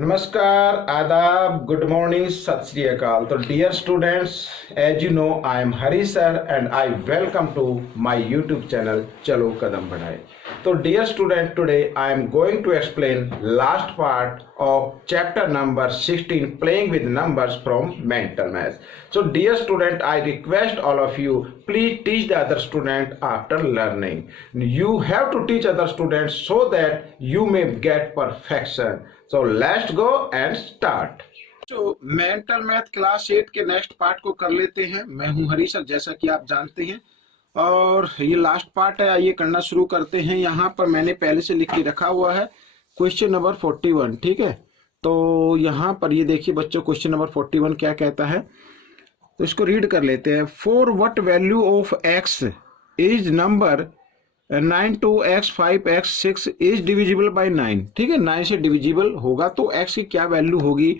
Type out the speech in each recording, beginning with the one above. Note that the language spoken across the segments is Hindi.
नमस्कार, आदाब, गुड मॉर्निंग, सत श्री अकाल। तो dear students, as you know I am Hari sir and I welcome to my YouTube channel चलो कदम बढ़ाए। तो dear student, today I am going to explain last part of chapter number 16 playing with numbers from mental maths. So dear student, I request all of you, please teach the other student after learning. You have to teach other students so that you may get perfection. So let's go and start. तो मेंटल मैथ क्लास 8 के नेक्स्ट पार्ट को कर लेते हैं। मैं हूं हरी सर, जैसा कि आप जानते हैं, और ये लास्ट पार्ट है। आइए करना शुरू करते हैं। यहाँ पर मैंने पहले से लिख के रखा हुआ है क्वेश्चन नंबर 41, ठीक है। तो यहाँ पर ये देखिए बच्चों, क्वेश्चन नंबर 41 क्या कहता है, तो इसको रीड कर लेते हैं। For what value of x is number 9 to x 5 x 6 is divisible by 9, ठीक है। 9 से डिविजिबल होगा तो x की क्या वैल्यू होगी,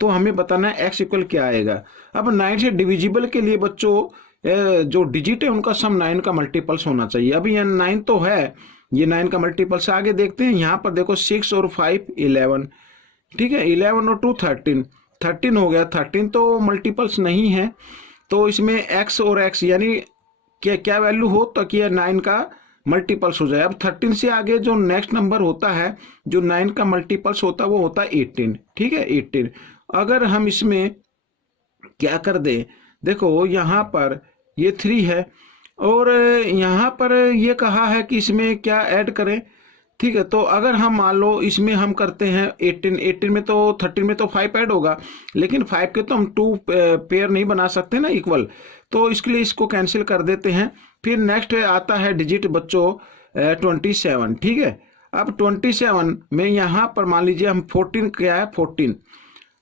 तो हमें बताना है x इक्वल क्या आएगा। अब 9 से डिविजिबल के लिए बच्चों जो डिजिट है उनका सम 9 का मल्टीपल्स होना चाहिए। अभी यहाँ 9 तो है, ये 9 का मल्टीपल्स आगे देखते हैं। यहाँ पर देखो 6 और 5 11, ठीक है। 11 और 2 13 हो गया। 13 तो मल्टीपल्स नहीं है, तो इसमें x और x यानी क्या वैल्यू हो तो कि 9 का मल्टीपल्स हो जाए। अब 13 से आगे जो नेक्स्ट नंबर होता है, जो 9 का मल्टीपल्स होता है, वो होता है 18, ठीक है। 18 अगर हम इसमें क्या कर दे, देखो यहाँ पर ये 3 है और यहाँ पर ये कहा है कि इसमें क्या ऐड करें, ठीक है। तो अगर हम मान लो इसमें हम करते हैं 18 में, तो 13 में तो 5 ऐड होगा, लेकिन 5 के तो हम 2 पेयर नहीं बना सकते ना इक्वल, तो इसके लिए इसको कैंसिल कर देते हैं। फिर नेक्स्ट आता है डिजिट बच्चों 27, ठीक है। अब 27 में यहाँ पर मान लीजिए हम 14 क्या है 14,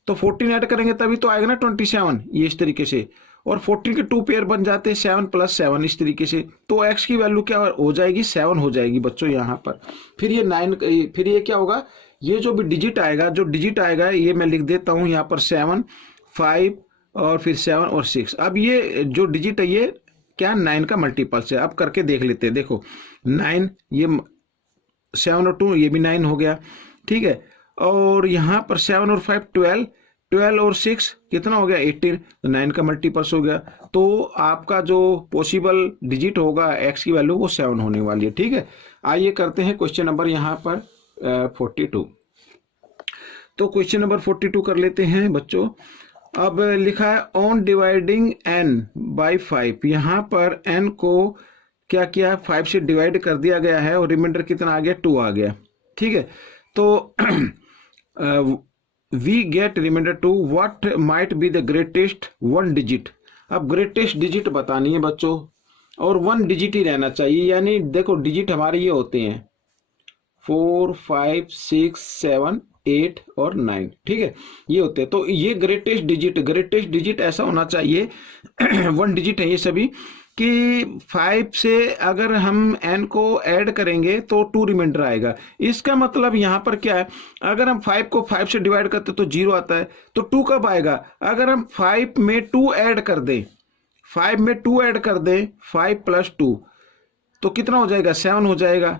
तो 14 ऐड करेंगे तभी तो आएगा ना 27, ये इस तरीके से। और 14 के 2 पेयर बन जाते हैं 7 + 7 इस तरीके से। तो x की वैल्यू क्या हो जाएगी, 7 हो जाएगी बच्चों यहाँ पर। फिर ये 9, फिर ये क्या होगा, ये जो भी डिजिट आएगा ये मैं लिख देता हूँ यहाँ पर 7 5 और फिर 7 और 6। अब ये जो डिजिट है ये क्या 9 का मल्टीपल्स है। अब करके देख लेते हैं। देखो 9, ये 7 और 2 ये भी 9 हो गया, ठीक है। और यहाँ पर 7 और 5 12 और 6 कितना हो गया 18, तो 9 का मल्टीपल्स हो गया। तो आपका जो पॉसिबल डिजिट होगा x की वैल्यू वो 7 होने वाली है, ठीक है। आइए करते हैं क्वेश्चन नंबर यहाँ पर 42। तो क्वेश्चन नंबर 42 कर लेते हैं बच्चों। अब लिखा है ऑन डिवाइडिंग n बाय 5, यहाँ पर n को क्या किया 5 से डिवाइड कर दिया गया है और रिमाइंडर कितना आ गया 2 आ गया, ठीक है। तो we get reminder 2, what might be the greatest 1 digit. अब ग्रेटेस्ट डिजिट बतानी है बच्चों, और 1 डिजिट ही रहना चाहिए। यानी देखो डिजिट हमारे ये होते हैं 4 5 6 7 8 और 9, ठीक है, ये होते हैं। तो ये ग्रेटेस्ट डिजिट ऐसा होना चाहिए 1 डिजिट है ये सभी, कि 5 से अगर हम n को ऐड करेंगे तो 2 रिमाइंडर आएगा। इसका मतलब यहाँ पर क्या है, अगर हम 5 को 5 से डिवाइड करते तो 0 आता है, तो 2 कब आएगा, अगर हम 5 में 2 ऐड कर दें, 5 में 2 ऐड कर दें, 5 + 2 तो कितना हो जाएगा 7 हो जाएगा।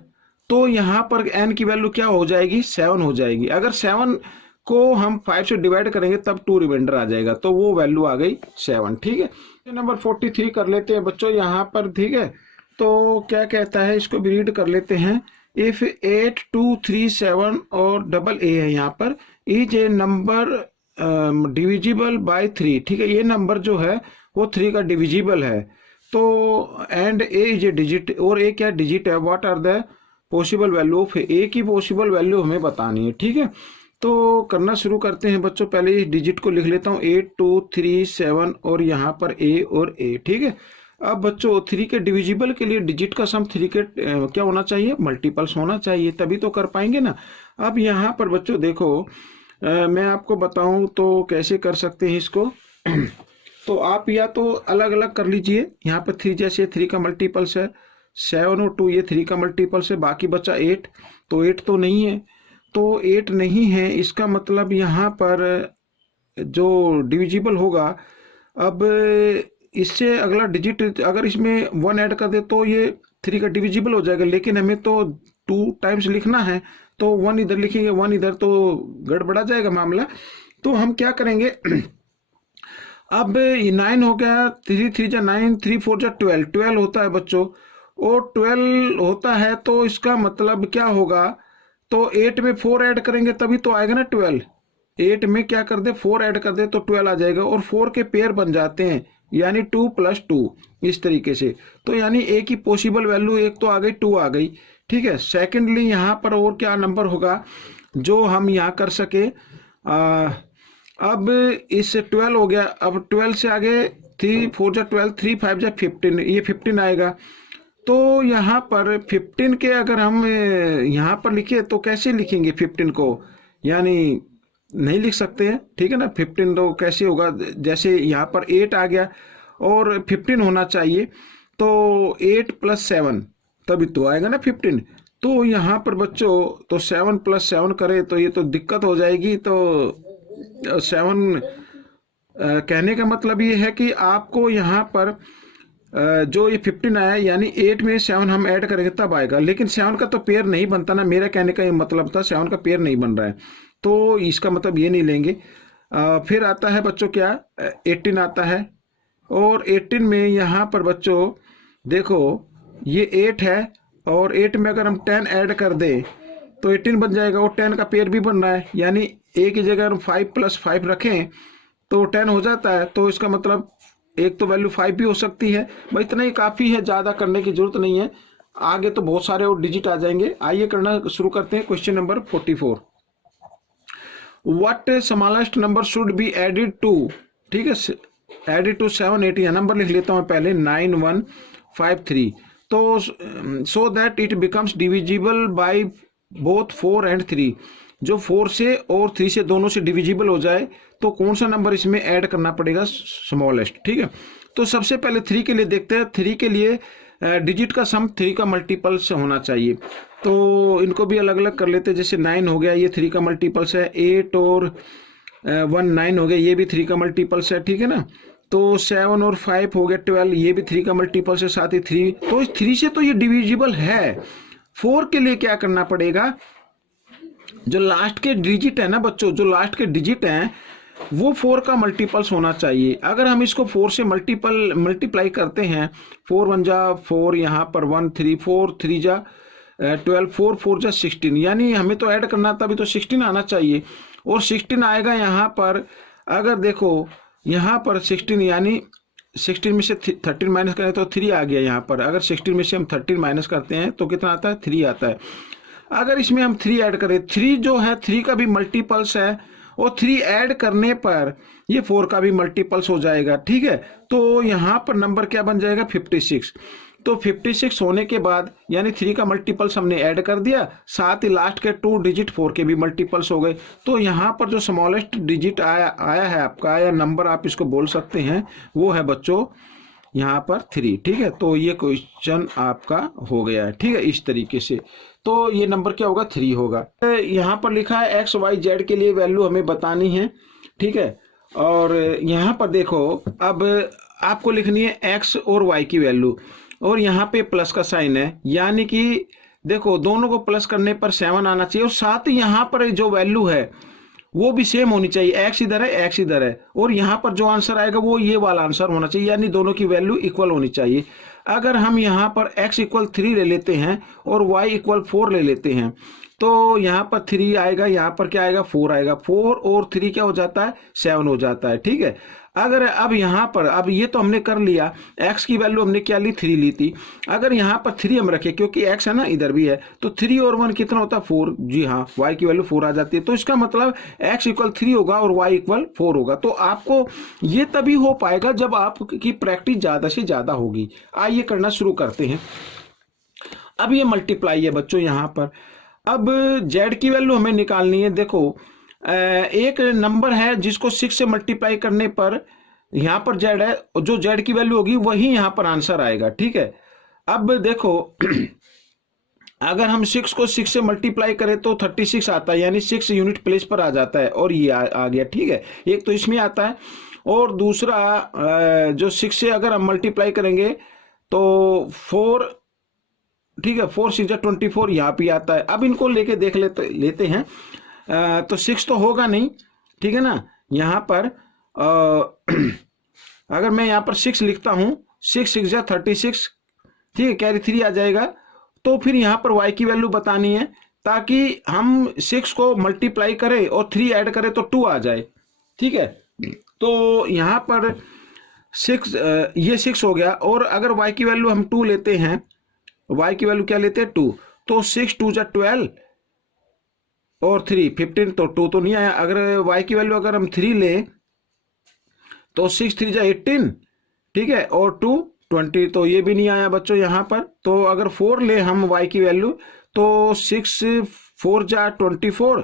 तो यहाँ पर n की वैल्यू क्या हो जाएगी 7 हो जाएगी। अगर 7 को हम 5 से डिवाइड करेंगे तब 2 रिमाइंडर आ जाएगा, तो वो वैल्यू आ गई 7, ठीक है। नंबर 43 कर लेते हैं बच्चों यहाँ पर, ठीक है। तो क्या कहता है, इसको भी रीड कर लेते हैं। इफ 8 2 3 7 और डबल a है यहाँ पर, is a number divisible by 3, ठीक है। ये नंबर जो है वो 3 का डिविजिबल है, तो and a is a digit, और a क्या डिजिट है, what are the possible value of a की पॉसिबल वैल्यू हमें बतानी है, ठीक है। तो करना शुरू करते हैं बच्चों। पहले इस डिजिट को लिख लेता हूँ 8 2 3 7 और यहाँ पर a और a, ठीक है। अब बच्चों 3 के डिविजिबल के लिए डिजिट का सम 3 के क्या होना चाहिए, मल्टीपल्स होना चाहिए, तभी तो कर पाएंगे ना। अब यहाँ पर बच्चों देखो मैं आपको बताऊं तो कैसे कर सकते हैं इसको। तो आप या तो अलग अलग कर लीजिए। यहाँ पर 3 जैसे 3 का मल्टीपल्स है 7 और 2, ये 3 का मल्टीपल्स है, बाकी बचा 8, तो 8 तो नहीं है, तो 8 नहीं है। इसका मतलब यहाँ पर जो डिविजिबल होगा, अब इससे अगला डिजिट अगर इसमें 1 ऐड कर दे तो ये 3 का डिविजिबल हो जाएगा, लेकिन हमें तो 2 टाइम्स लिखना है, तो 1 इधर लिखेंगे 1 इधर, तो गड़बड़ा जाएगा मामला। तो हम क्या करेंगे, अब 9 हो गया, 3 3 जा 9, 3 4 जा 12, 12 होता है बच्चों, और 12 होता है तो इसका मतलब क्या होगा, तो 8 में 4 ऐड करेंगे तभी तो आएगा ना 12। 8 में क्या कर दे, 4 ऐड कर दे तो 12 आ जाएगा, और 4 के पेयर बन जाते हैं, यानी 2 + 2 इस तरीके से। तो यानी ए की पॉसिबल वैल्यू एक तो आ गई, 2 आ गई, ठीक है। सेकेंडली यहाँ पर और क्या नंबर होगा जो हम यहाँ कर सके, अब इस 12 हो गया, अब 12 से आगे 3 4 जा 12, 3 5 जा 15, ये 15 आएगा। तो यहाँ पर 15 के अगर हम यहाँ पर लिखे तो कैसे लिखेंगे 15 को, यानी नहीं लिख सकते हैं, ठीक है ना। 15 तो कैसे होगा, जैसे यहाँ पर 8 आ गया और 15 होना चाहिए, तो 8 + 7 तभी तो आएगा ना 15। तो यहाँ पर बच्चों तो 7 + 7 करे तो ये तो दिक्कत हो जाएगी। तो 7 कहने का मतलब ये है कि आपको यहाँ पर जो ये 15 आया, यानी 8 में 7 हम ऐड करेंगे तब आएगा, लेकिन 7 का तो पेयर नहीं बनता ना, मेरा कहने का ये मतलब था 7 का पेयर नहीं बन रहा है, तो इसका मतलब ये नहीं लेंगे। फिर आता है बच्चों क्या, 18 आता है, और 18 में यहाँ पर बच्चों देखो ये 8 है, और 8 में अगर हम 10 ऐड कर दें तो 18 बन जाएगा, और 10 का पेयर भी बन रहा है, यानी ए की जगह हम 5 + 5 रखें तो 10 हो जाता है। तो इसका मतलब एक तो वैल्यू 5 भी हो सकती है। भाई इतना ही काफ़ी है, ज़्यादा करने की जरूरत नहीं है, आगे तो बहुत सारे और डिजिट आ जाएंगे। आइए करना शुरू करते हैं। Question number 44, what smallest number should be added to, ठीक है, एडिड टू 7 8, यह नंबर लिख लेता हूँ पहले, 9 1 5 3, तो so that it becomes divisible by both 4 and 3, जो 4 से और 3 से दोनों से डिविजिबल हो जाए, तो कौन सा नंबर इसमें ऐड करना पड़ेगा स्मॉलेस्ट, ठीक है। तो सबसे पहले 3 के लिए देखते हैं। 3 के लिए डिजिट का सम 3 का मल्टीपल्स होना चाहिए, तो इनको भी अलग अलग कर लेते हैं। जैसे 9 हो गया, ये 3 का मल्टीपल्स है, 8 और 1 9 हो गया, ये भी 3 का मल्टीपल्स है, ठीक है ना। तो 7 और 5 हो गया 12, ये भी 3 का मल्टीपल्स है, साथ ही 3, तो इस 3 से तो ये डिविजिबल है। 4 के लिए क्या करना पड़ेगा, जो लास्ट के डिजिट है ना बच्चों, जो लास्ट के डिजिट हैं वो 4 का मल्टीपल्स होना चाहिए। अगर हम इसको 4 से मल्टीप्लाई करते हैं, 4 1 जा 4, यहाँ पर 1 3 4 3 जा 12, 4 4 जा 16, यानी हमें तो ऐड करना था, अभी तो 16 आना चाहिए, और 16 आएगा यहाँ पर। अगर देखो यहाँ पर 16, यानी 16 में से 13 माइनस करें तो 3 आ गया यहाँ पर। अगर 16 में से हम 13 माइनस करते हैं तो कितना आता है, 3 आता है। अगर इसमें हम 3 ऐड करें, 3 जो है 3 का भी मल्टीपल्स है, और 3 ऐड करने पर ये 4 का भी मल्टीपल्स हो जाएगा, ठीक है। तो यहाँ पर नंबर क्या बन जाएगा, 56। तो 56 होने के बाद यानी 3 का मल्टीपल्स हमने ऐड कर दिया, साथ ही लास्ट के 2 डिजिट 4 के भी मल्टीपल्स हो गए। तो यहाँ पर जो स्मॉलेस्ट डिजिट आया है आपका, या नंबर आप इसको बोल सकते हैं, वो है बच्चों यहाँ पर 3, ठीक है। तो ये क्वेश्चन आपका हो गया है, ठीक है, इस तरीके से। तो ये नंबर क्या होगा, 3 होगा। यहाँ पर लिखा है x y z के लिए वैल्यू हमें बतानी है, ठीक है। और यहाँ पर देखो, अब आपको लिखनी है x और y की वैल्यू, और यहाँ पे प्लस का साइन है, यानी कि देखो दोनों को प्लस करने पर 7 आना चाहिए, और साथ ही यहाँ पर जो वैल्यू है वो भी सेम होनी चाहिए। x इधर है, x इधर है, और यहाँ पर जो आंसर आएगा वो ये वाला आंसर होना चाहिए, यानी दोनों की वैल्यू इक्वल होनी चाहिए। अगर हम यहाँ पर x = 3 ले लेते हैं और y = 4 ले लेते हैं, तो यहाँ पर 3 आएगा, यहाँ पर क्या आएगा, 4 आएगा। 4 और 3 क्या हो जाता है, 7 हो जाता है, ठीक है। अगर अब यहाँ पर, अब ये तो हमने कर लिया, x की वैल्यू हमने क्या ली, 3 ली थी। अगर यहाँ पर 3 हम रखें, क्योंकि x है ना, इधर भी है, तो 3 और 1 कितना होता है, 4। जी हाँ, y की वैल्यू 4 आ जाती है। तो इसका मतलब x = 3 होगा और y = 4 होगा। तो आपको ये तभी हो पाएगा जब आपकी प्रैक्टिस ज़्यादा से ज़्यादा होगी। आइए करना शुरू करते हैं। अब ये मल्टीप्लाई है बच्चों यहाँ पर। अब z की वैल्यू हमें निकालनी है। देखो एक नंबर है जिसको 6 से मल्टीप्लाई करने पर यहाँ पर z है, जो z की वैल्यू होगी वही यहाँ पर आंसर आएगा, ठीक है। अब देखो अगर हम 6 को 6 से मल्टीप्लाई करें तो 36 आता है, यानी 6 यूनिट प्लेस पर आ जाता है, और ये आ गया, ठीक है। एक तो इसमें आता है, और दूसरा जो 6 से अगर हम मल्टीप्लाई करेंगे तो 4 ठीक है, 4 6 जा 24 यहाँ पे आता है। अब इनको लेके देख लेते हैं। तो 6 तो होगा नहीं, ठीक है ना। यहाँ पर अगर मैं यहाँ पर 6 लिखता हूँ, 6 6 जा 36, ठीक है, कैरी 3 आ जाएगा। तो फिर यहाँ पर y की वैल्यू बतानी है, ताकि हम 6 को मल्टीप्लाई करें और 3 ऐड करें तो 2 आ जाए, ठीक है। तो यहाँ पर 6, ये 6 हो गया। और अगर y की वैल्यू हम 2 लेते हैं, y की वैल्यू क्या लेते हैं 2, तो 6 2 जा 12 और 3 15, तो 2 तो नहीं आया। अगर y की वैल्यू अगर हम 3 ले तो 6 3 जा 18, ठीक है, और 2 20, तो ये भी नहीं आया बच्चों यहाँ पर। तो अगर 4 ले हम y की वैल्यू, तो 6 4 जा 24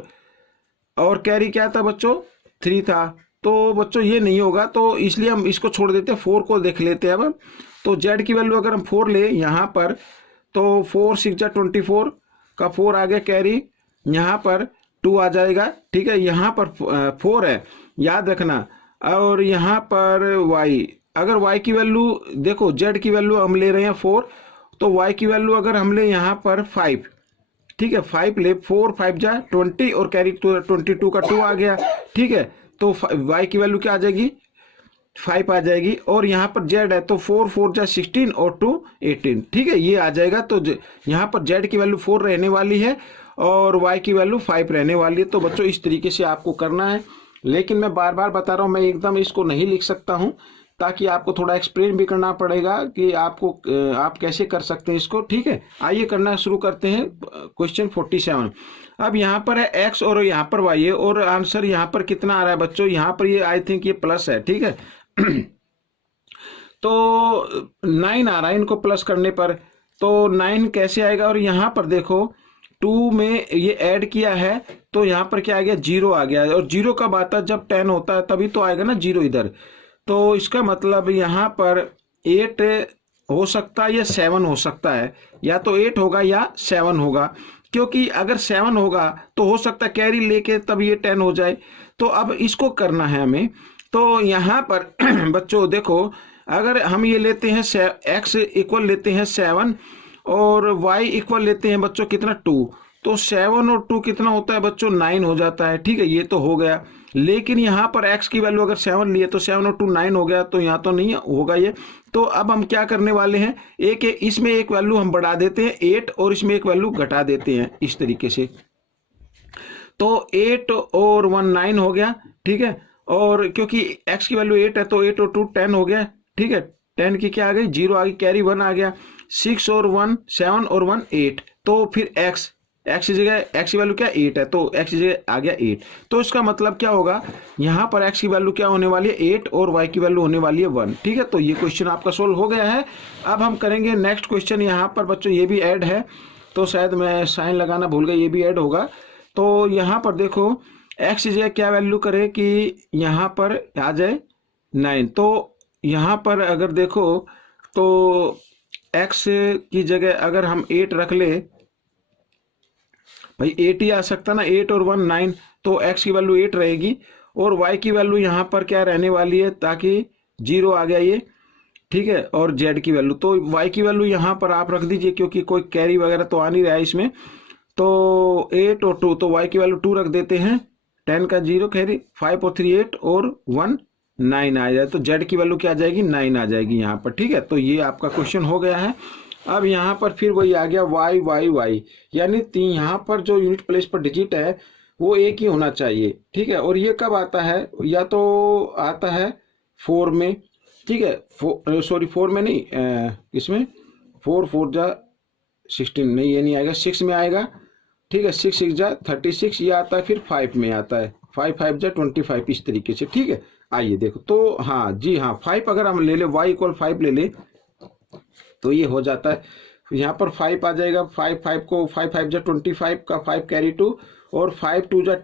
और कैरी क्या था बच्चों 3 था। तो बच्चों ये नहीं होगा, तो इसलिए हम इसको छोड़ देते हैं, 4 को देख लेते हैं अब। तो z की वैल्यू अगर हम 4 ले यहाँ पर, तो 4 6 जा 24 का 4 आ गया कैरी, यहाँ पर 2 आ जाएगा, ठीक है। यहाँ पर 4 है, याद रखना। और यहाँ पर y, अगर y की वैल्यू देखो, z की वैल्यू हम ले रहे हैं 4, तो y की वैल्यू अगर हम ले यहाँ पर 5, ठीक है, 5 ले, 4 5 जा 20 और कैरी 22 का 2 आ गया, ठीक है। तो y की वैल्यू क्या आ जाएगी 5 आ जाएगी। और यहाँ पर z है, तो 4 4 जा 16 और 2 18, ठीक है, ये आ जाएगा। तो यहाँ पर z की वैल्यू 4 रहने वाली है और y की वैल्यू 5 रहने वाली है। तो बच्चों इस तरीके से आपको करना है, लेकिन मैं बार बार बता रहा हूँ, मैं एकदम इसको नहीं लिख सकता हूँ, ताकि आपको थोड़ा एक्सप्लेन भी करना पड़ेगा कि आपको आप कैसे कर सकते हैं इसको, ठीक है। आइए करना शुरू करते हैं। क्वेश्चन 47। अब यहाँ पर है x और यहाँ पर y है, और आंसर यहाँ पर कितना आ रहा है बच्चों, यहाँ पर ये आई थिंक ये प्लस है, ठीक है। तो 9 आ रहा है इनको प्लस करने पर, तो 9 कैसे आएगा। और यहाँ पर देखो 2 में ये ऐड किया है, तो यहाँ पर क्या आ गया 0 आ गया। और 0 कब आता है, जब 10 होता है तभी तो आएगा ना 0 इधर। तो इसका मतलब यहाँ पर 8 हो सकता है या 7 हो सकता है, या तो 8 होगा या 7 होगा, क्योंकि अगर 7 होगा तो हो सकता है कैरी लेके तब ये 10 हो जाए। तो अब इसको करना है हमें। तो यहाँ पर बच्चों देखो, अगर हम ये लेते हैं x इक्वल लेते हैं 7 और y इक्वल लेते हैं बच्चों कितना 2, तो 7 और 2 कितना होता है बच्चों 9 हो जाता है, ठीक है, ये तो हो गया। लेकिन यहाँ पर x की वैल्यू अगर 7 लिए तो 7 और 2 9 हो गया, तो यहाँ तो नहीं होगा ये। तो अब हम क्या करने वाले हैं, इसमें एक वैल्यू हम बढ़ा देते हैं 8 और इसमें एक वैल्यू घटा देते हैं, इस तरीके से। तो 8 और 1 9 हो गया, ठीक है। और क्योंकि x की वैल्यू 8 है, तो 8 और 2 10 हो गया, ठीक है। 10 की क्या आ गई 0 आ गई, कैरी 1 आ गया। 6 और 1 7 और 1 8, तो फिर x की जगह x की वैल्यू क्या 8 है, तो x की जगह आ गया 8। तो इसका मतलब क्या होगा, यहाँ पर x की वैल्यू क्या होने वाली है 8 और y की वैल्यू होने वाली है 1, ठीक है। तो ये क्वेश्चन आपका सोल्व हो गया है। अब हम करेंगे नेक्स्ट क्वेश्चन। यहाँ पर बच्चों ये भी ऐड है, तो शायद मैं साइन लगाना भूल गया, ये भी ऐड होगा। तो यहाँ पर देखो x की जगह क्या वैल्यू करे कि यहाँ पर आ जाए 9। तो यहाँ पर अगर देखो तो x की जगह अगर हम 8 रख ले, भाई 8 ही आ सकता ना, 8 और 1 9, तो x की वैल्यू 8 रहेगी। और y की वैल्यू यहाँ पर क्या रहने वाली है, ताकि 0 आ गया ये, ठीक है। और z की वैल्यू, तो y की वैल्यू यहाँ पर आप रख दीजिए, क्योंकि कोई कैरी वगैरह तो आ नहीं रहा है इसमें। तो 8 और 2, तो y की वैल्यू 2 रख देते हैं, 10 का 0 कैरी, 5 और 3 8 और 1 9 आ जाए, तो z की वैल्यू क्या आ जाएगी 9 आ जाएगी यहाँ पर, ठीक है। तो ये आपका क्वेश्चन हो गया है। अब यहाँ पर फिर वही आ गया y y y, यानी यहाँ पर जो यूनिट प्लेस पर डिजिट है वो एक ही होना चाहिए, ठीक है। और ये कब आता है, या तो आता है 4 में, ठीक है, सॉरी 4 में नहीं, इसमें 4 4 जा 16 नहीं, ये नहीं आएगा, 6 में आएगा, ठीक है। 6 6 जा 36 ये आता है, फिर 5 में आता है, 5 5 जा 25, इस तरीके से, ठीक है। आइए देखो, तो हाँ जी हाँ, 5 अगर हम ले ले, y इक्वल 5 ले ले, तो ये हो जाता है। यहाँ पर 5 आ जाएगा, 5 5 को 5 5 जा 25 का 5 कैरी 2 और 5 2 जा